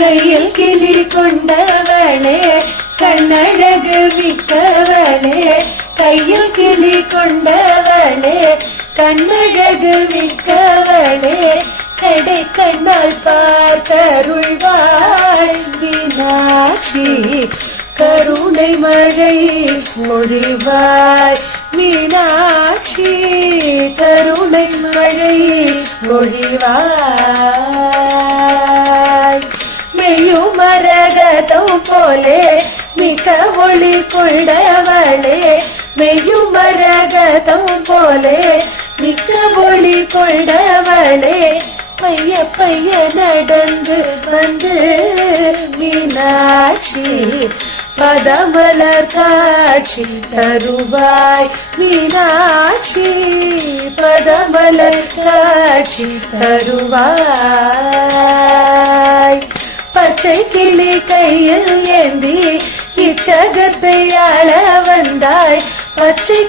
கையில் கிளி கொண்டவளே கண்ணழகு மிக்கவளே, கையில் கிளி கொண்டவளே கண்ணழகு மிக்கவளே, கடை கண்ணால் பார்த்தருள்வாய் மீனாட்சி, கருணை மழை மொழிவாய் மீனாட்சி, கருணை மழை மொழிவாய். மெய்யும் மரகதம் போலே மிக ஒளி கொண்டவளே, மெய்யும் மரகதம் போலே மிக்க ஒளி கொண்டவளே, பைய பைய நடந்து வந்து மீனாட்சி, பதமலர் காட்சி தருவாய் மீனாட்சி, பதமலர் காட்சி தருவாய். பச்சை கிளி கையில் ஏந்தி இச்சகத்தை ஆள வந்தாய், பச்சை